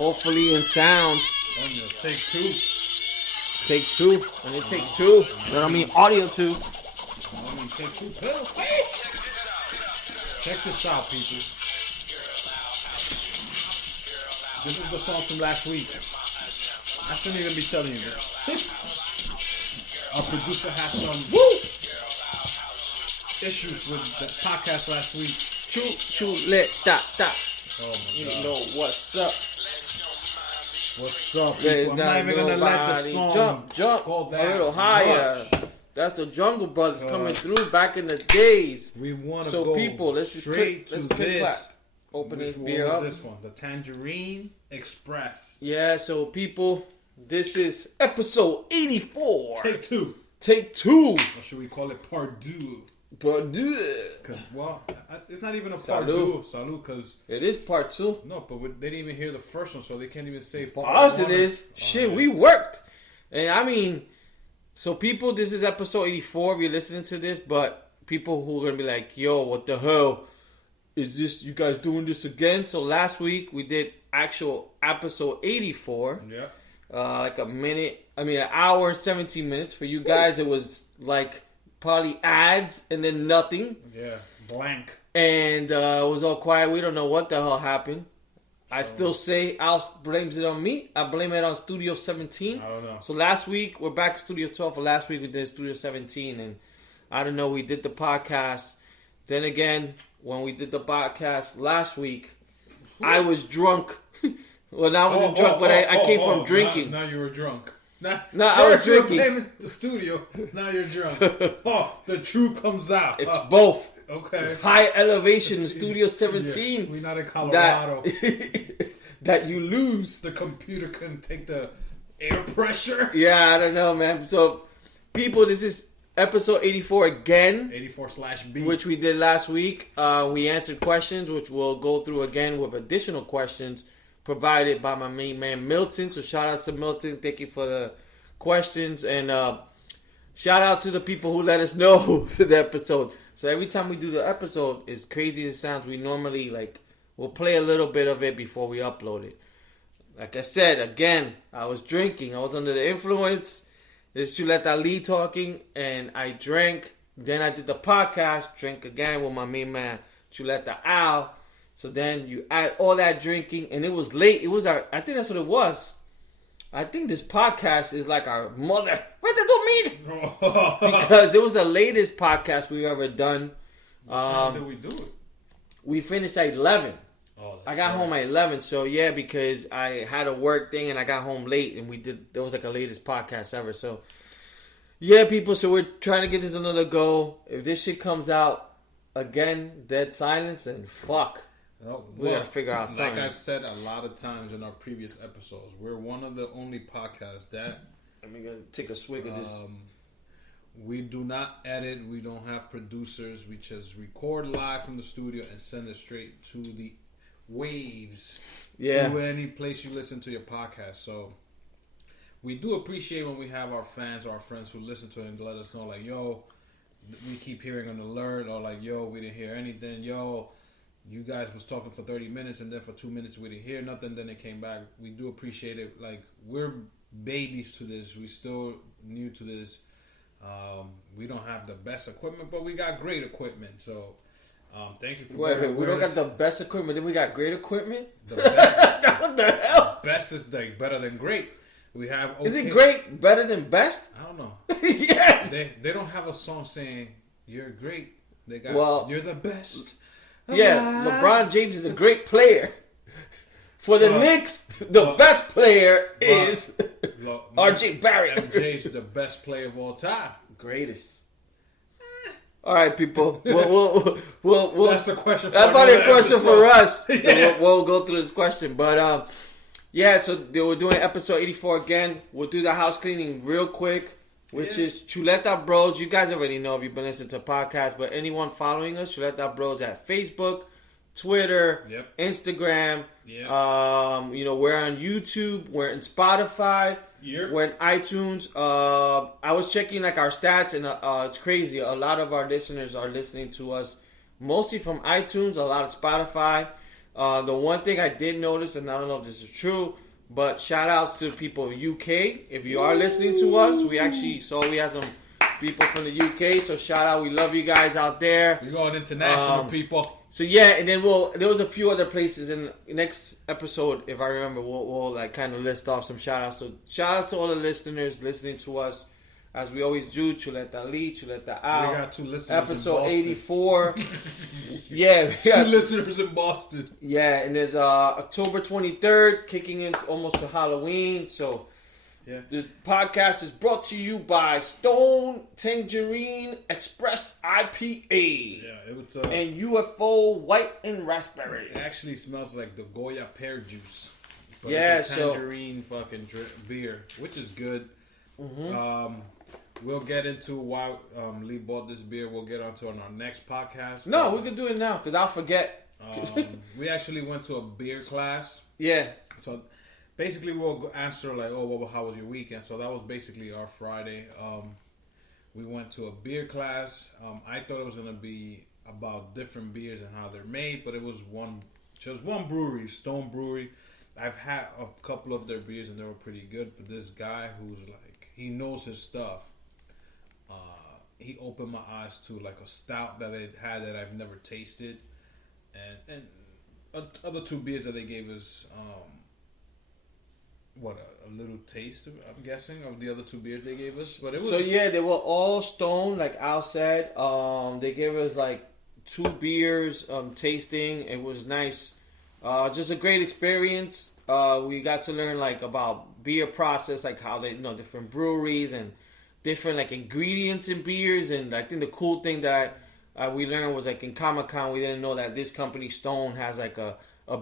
Hopefully in sound. Take two. Take two. And it takes two. You know what I mean? Audio two. Take two pills. Check this out, people. This is the song from last week. I shouldn't even be telling you this. Our producer has some issues with the podcast last week. Chuleta. Oh my You God. know what's up. What's up, people? I'm not even gonna let the song jump go a that little higher. much. That's the Jungle Brothers coming through back in the days. We want to So go people, let's straight let's to click this. clap. Open this beer What up. was this one? The Tangerine Express. Yeah, so people, this is episode 84. Take two. Take two. Or should we call it part deux? Purdue. Because, well, it's not even a Salud. part deux. Salud, because... It is part two. No, but they didn't even hear the first one, so they can't even say For part us, one. it is. Shit, we worked. And I mean, so people, this is episode 84 if you're listening to this, but people who are going to be like, yo, what the hell? Is this, you guys doing this again? So last week we did actual episode 84. Yeah. Like an hour, 17 minutes. For you guys, it was like probably ads and then nothing. Yeah. Blank. And it was all quiet. We don't know what the hell happened. I still say Al blames it on me. I blame it on Studio 17. I don't know. So last week, we're back to Studio 12. For last week, we did Studio 17. And I don't know, we did the podcast. Then again, when we did the podcast last week, I was drunk. Well, I wasn't drunk, but I came from drinking. Now you were drunk. I was drinking. You were blaming the studio. Now you're drunk. The truth comes out. It's both. Okay. It's high elevation in Studio 17. Yeah, we're not in Colorado. That you lose. The computer couldn't take the air pressure. Yeah, I don't know, man. So, people, this is episode 84 again. 84/B. Which we did last week. We answered questions, which we'll go through again with additional questions provided by my main man, Milton. So, shout out to Milton. Thank you for the questions. And shout out to the people who let us know to the episode. So, every time we do the episode, as crazy as it sounds, we normally, we'll play a little bit of it before we upload it. Like I said, again, I was drinking. I was under the influence. This is Chuleta Lee talking, and I drank. Then I did the podcast, drank again with my main man, Chuleta Al. So then you add all that drinking, and it was late. It was I think that's what it was. I think this podcast is like our mother. What does that mean? Because it was the latest podcast we've ever done. What time did we do it? We finished at 11. Oh, I got home at 11, so yeah, because I had a work thing and I got home late, and there was like the latest podcast ever. So yeah, people, so we're trying to get this another go. If this shit comes out again, dead silence, and fuck. We gotta figure out something. Like I've said a lot of times in our previous episodes, we're one of the only podcasts that I'm gonna take a swig of this. We do not edit. We don't have producers. We just record live from the studio and send it straight to the waves. Yeah. To any place you listen to your podcast. So we do appreciate when we have our fans or our friends who listen to it and let us know, like, yo, we keep hearing an alert, or like, yo, we didn't hear anything. Yo, you guys was talking for 30 minutes and then for 2 minutes we didn't hear nothing. Then it came back. We do appreciate it. Like, we're babies to this. We still new to this. We don't have the best equipment, but we got great equipment. So thank you for Wait, we don't got the best equipment, then we got great equipment? the best. What the hell? Best is like better than great. We have okay. Is it great better than best? I don't know. Yes. They don't have a song saying you're great. They got you're the best. Yeah, LeBron James is a great player. For the Knicks, the best player is RJ Barrett. MJ's the best player of all time. Greatest. All right, people. We'll That's a question. That's probably a question for us. Yeah. We'll go through this question, but yeah. So we're doing episode 84 again. We'll do the house cleaning real quick, which is Chuleta Bros. You guys already know if you've been listening to podcasts, but anyone following us, Chuleta Bros at Facebook, Twitter, Instagram. Yep. We're on YouTube. We're in Spotify. Yep. We're in iTunes. I was checking like our stats, and it's crazy. A lot of our listeners are listening to us mostly from iTunes, a lot of Spotify. The one thing I did notice, and I don't know if this is true, but shout outs to people of UK. If you are listening to us, we actually saw we had some people from the UK. So shout out, we love you guys out there. We're going international, people. So yeah, and then there was a few other places in the next episode, if I remember, we'll like kind of list off some shout outs. So shout outs to all the listeners listening to us. As we always do, Chuleta Lee, Chuleta Al. We got 2 listeners episode in Boston. 84. Yeah, we got 2 listeners in Boston. Yeah, and there's October 23rd, kicking into almost to Halloween. So yeah, this podcast is brought to you by Stone Tangerine Express IPA. Yeah, it was and UFO White and Raspberry. It actually smells like the Goya pear juice. But Yeah, it's a tangerine fucking beer, which is good. Mm-hmm. We'll get into why Lee bought this beer. We'll get onto it on our next podcast. No, we can do it now because I'll forget. We actually went to a beer class. Yeah. So basically, we'll answer like, "Oh, well, how was your weekend?" So that was basically our Friday. We went to a beer class. I thought it was gonna be about different beers and how they're made, but it was just one brewery, Stone Brewery. I've had a couple of their beers and they were pretty good. But this guy who's like, he knows his stuff. He opened my eyes to like a stout that they had that I've never tasted, and other 2 beers that they gave us. A little taste, I'm guessing, of the other 2 beers they gave us. But it was So yeah, they were all Stone, like Al said. They gave us like 2 beers, tasting. It was nice. Just a great experience. We got to learn like about beer process, like how they, different breweries and different like ingredients in beers. And I think the cool thing that we learned was like in Comic-Con, we didn't know that this company Stone has like a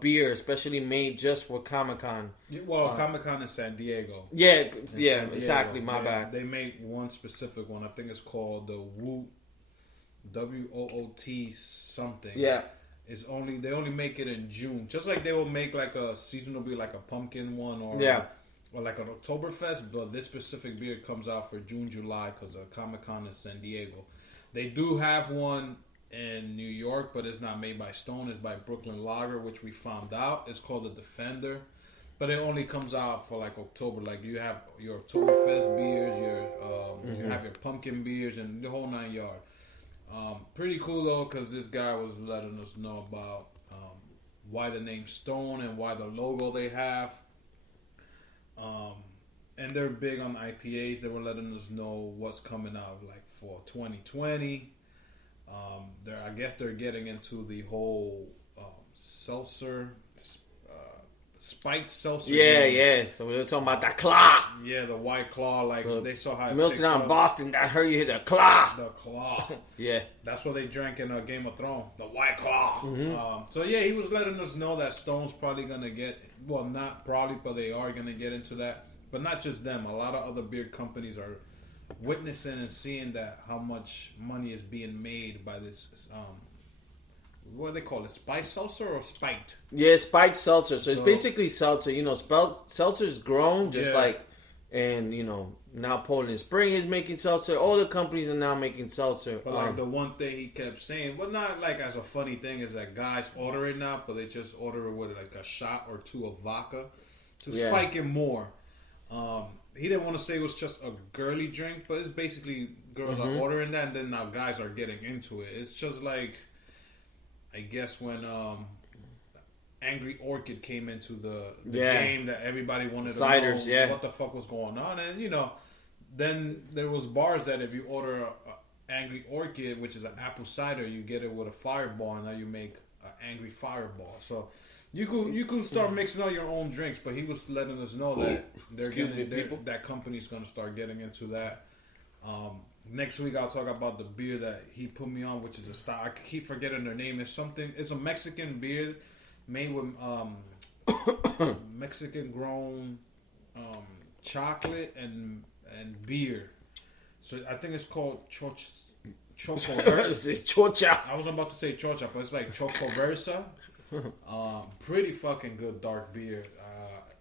beer especially made just for Comic-Con. Well, Comic-Con in San Diego. Yeah, San yeah, Diego. exactly. My bad. They made one specific one. I think it's called the Woot, WOOT something. Yeah. They only make it in June. Just like they will make like a seasonal beer, like a pumpkin one or like an Oktoberfest. But this specific beer comes out for June, July because of Comic-Con in San Diego. They do have one in New York, but it's not made by Stone. It's by Brooklyn Lager, which we found out. It's called the Defender. But it only comes out for like October. Like you have your Oktoberfest beers, you have your pumpkin beers, and the whole 9 yards. Pretty cool though, because this guy was letting us know about why the name Stone and why the logo they have. And they're big on IPAs. They were letting us know what's coming out like for 2020. I guess they're getting into the whole seltzer, spiked seltzer. Yeah. So we were talking about that claw. Yeah, the White Claw. Like so they saw how it Milton out in up. Boston. I heard you hit the claw. The claw. Yeah. That's what they drank in Game of Thrones. The White Claw. Mm-hmm. So yeah, he was letting us know that Stone's probably gonna get. Well, not probably, but they are gonna get into that. But not just them. A lot of other beer companies are witnessing and seeing that how much money is being made by this. What do they call it? Spice seltzer or spiked? Yeah, spiked seltzer. So it's basically seltzer. Seltzer's grown just like, and now Poland Spring is making seltzer. All the companies are now making seltzer. But like the one thing he kept saying, well, not like as a funny thing, is that guys order it now, but they just order it with like a shot or 2 of vodka to spike it more. He didn't want to say it was just a girly drink, but it's basically girls are ordering that, and then now guys are getting into it. It's just like, I guess when Angry Orchid came into the game, that everybody wanted to know what the fuck was going on, and then there was bars that if you order a Angry Orchid, which is an apple cider, you get it with a fireball, and now you make an Angry Fireball. So you could start mixing all your own drinks, but he was letting us know that that company's gonna start getting into that. Next week I'll talk about the beer that he put me on, which is a style. I keep forgetting their name. It's a Mexican beer made with Mexican grown chocolate and beer. So I think it's called Chocoversa. It's chocha. I was about to say chocha, but it's like Chocoversa. Pretty fucking good dark beer.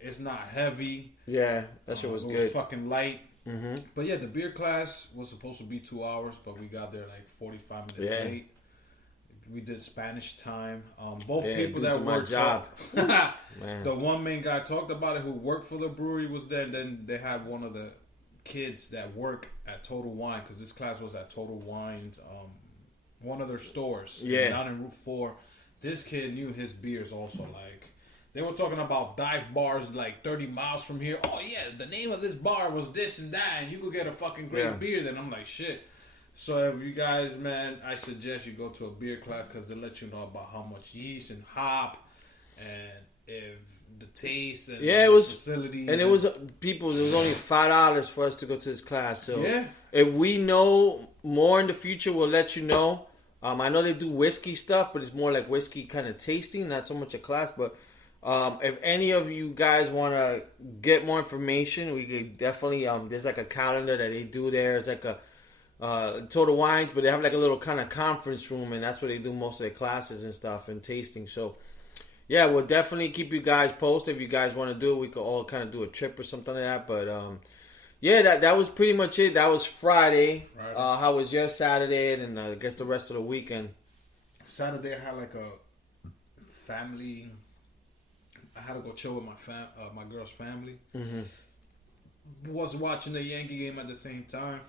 It's not heavy. Yeah, that shit was it good. Was fucking light. Mm-hmm. But yeah, the beer class was supposed to be 2 hours, but we got there like 45 minutes late. we did Spanish time. Both Yeah, people due that to my worked job. Man. The one main guy talked about it who worked for the brewery was there, and then they had one of the kids that work at Total Wine, because this class was at Total Wine's, one of their stores. Yeah. Down in Route 4. This kid knew his beers also. Like, they were talking about dive bars like 30 miles from here. Oh, yeah, the name of this bar was this and that, and you could get a fucking great beer. Then I'm like, shit. So if you guys, man, I suggest you go to a beer class, because they let you know about how much yeast and hop, and if the taste and it was facilities. And it was people. It was only $5 for us to go to this class. So yeah. If we know more in the future, we'll let you know. I know they do whiskey stuff, but it's more like whiskey kind of tasting, not so much a class. But if any of you guys want to get more information, we could definitely. There's like a calendar that they do there. It's like a Total Wines, but they have like a little kind of conference room, and that's where they do most of their classes and stuff and tasting. So, yeah, we'll definitely keep you guys posted. If you guys want to do it, we could all kind of do a trip or something like that. But yeah, that was pretty much it. That was Friday. How was your Saturday and I guess the rest of the weekend? Saturday I had like a family. I had to go chill with my girl's family. Mm-hmm. Was watching the Yankee game at the same time.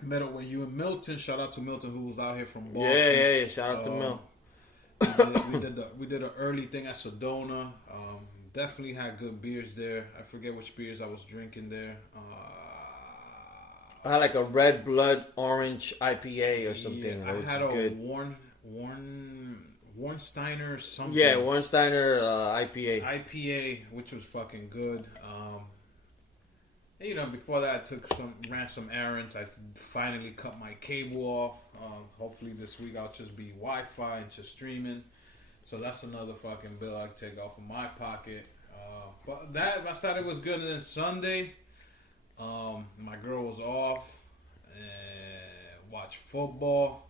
Met up with you and Milton. Shout out to Milton, who was out here from Boston. Yeah. Shout out to Milton. We did an early thing at Sedona. Definitely had good beers there. I forget which beers I was drinking there. I had like a red blood orange IPA or something. Yeah, I had a Warnsteiner something. Yeah, Warnsteiner IPA. IPA, which was fucking good. Before that, I ran some errands. I finally cut my cable off. Hopefully this week I'll just be Wi-Fi and just streaming. So that's another fucking bill I take off of my pocket. But my Saturday was good. And then Sunday, my girl was off and watched football.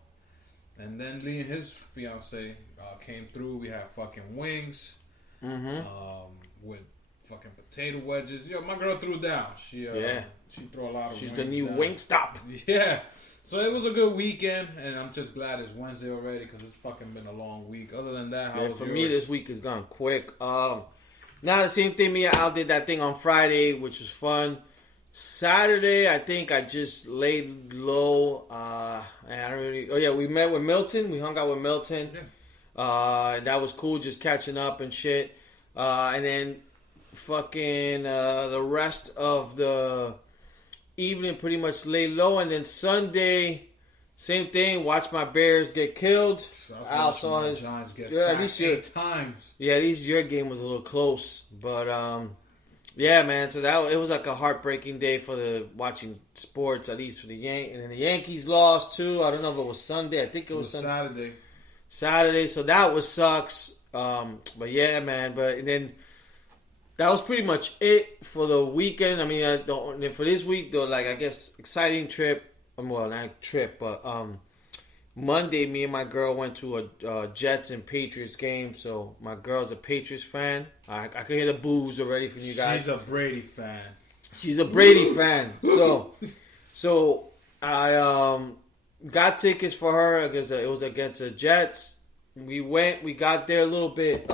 And then Lee and his fiance came through. We had fucking wings with fucking potato wedges. My girl threw down. She threw a lot of. She's wings the new down. Wingstop. Yeah. So it was a good weekend, and I'm just glad it's Wednesday already because it's fucking been a long week. Other than that, how was for yours? me this week has gone quick. Now the same thing. Me and Al did that thing on Friday, which was fun. Saturday, I think I just laid low. We met with Milton. We hung out with Milton. Yeah. That was cool, just catching up and shit. And then fucking the rest of the evening pretty much laid low. And then Sunday, same thing. Watch my Bears get killed. Al saw his Giants get sacked 8 times. Yeah, at least your game was a little close, but yeah, man. So it was like a heartbreaking day for the watching sports, at least for the Yankees. And then the Yankees lost too. I don't know if it was Sunday. I think it was Saturday. So that was sucks. But yeah, man. But then that was pretty much it for the weekend. I mean, for this week though, like I guess exciting trip. Well, not trip, but Monday, me and my girl went to a Jets and Patriots game. So my girl's a Patriots fan. I could hear the boos already from you guys. She's a Brady fan. She's a Brady fan. So I got tickets for her because it was against the Jets. We got there a little bit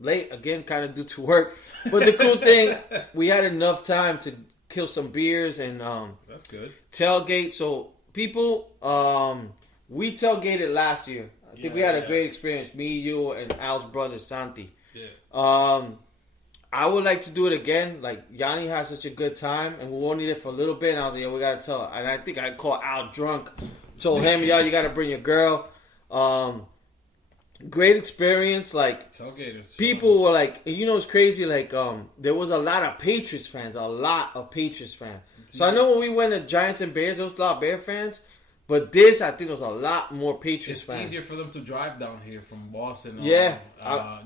late, again, kind of due to work. But the cool thing, we had enough time to kill some beers and that's good. Tailgate. So people, we tailgated last year. I think we had a great experience. Me, you, and Al's brother Santi. Yeah. I would like to do it again. Like Yanni had such a good time, and we only did it for a little bit. And I was like, we gotta tell her. And I think I called Al drunk. Told him, you gotta bring your girl. Great experience. Like tailgaters. People were like, it's crazy. Like there was a lot of Patriots fans. So I know when we went to Giants and Bears, there was a lot of Bear fans. But this, I think, there was a lot more Patriots fans. It's easier for them to drive down here from Boston. Yeah.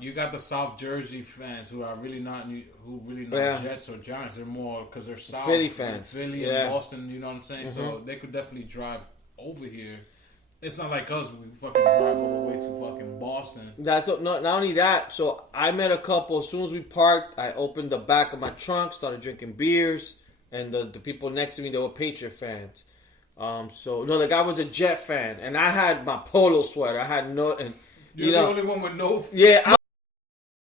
You got the South Jersey fans who are really not Jets or Giants. They're more because they're South. Philly fans. Philly and Boston, you know what I'm saying? Mm-hmm. So they could definitely drive over here. It's not like us. We fucking drive all the way to fucking Boston. Not only that. So I met a couple. As soon as we parked, I opened the back of my trunk, started drinking beers. And the people next to me, they were Patriot fans. So no, the guy was a Jet fan, and I had my polo sweater. I had no, and You're the only one with no. Yeah,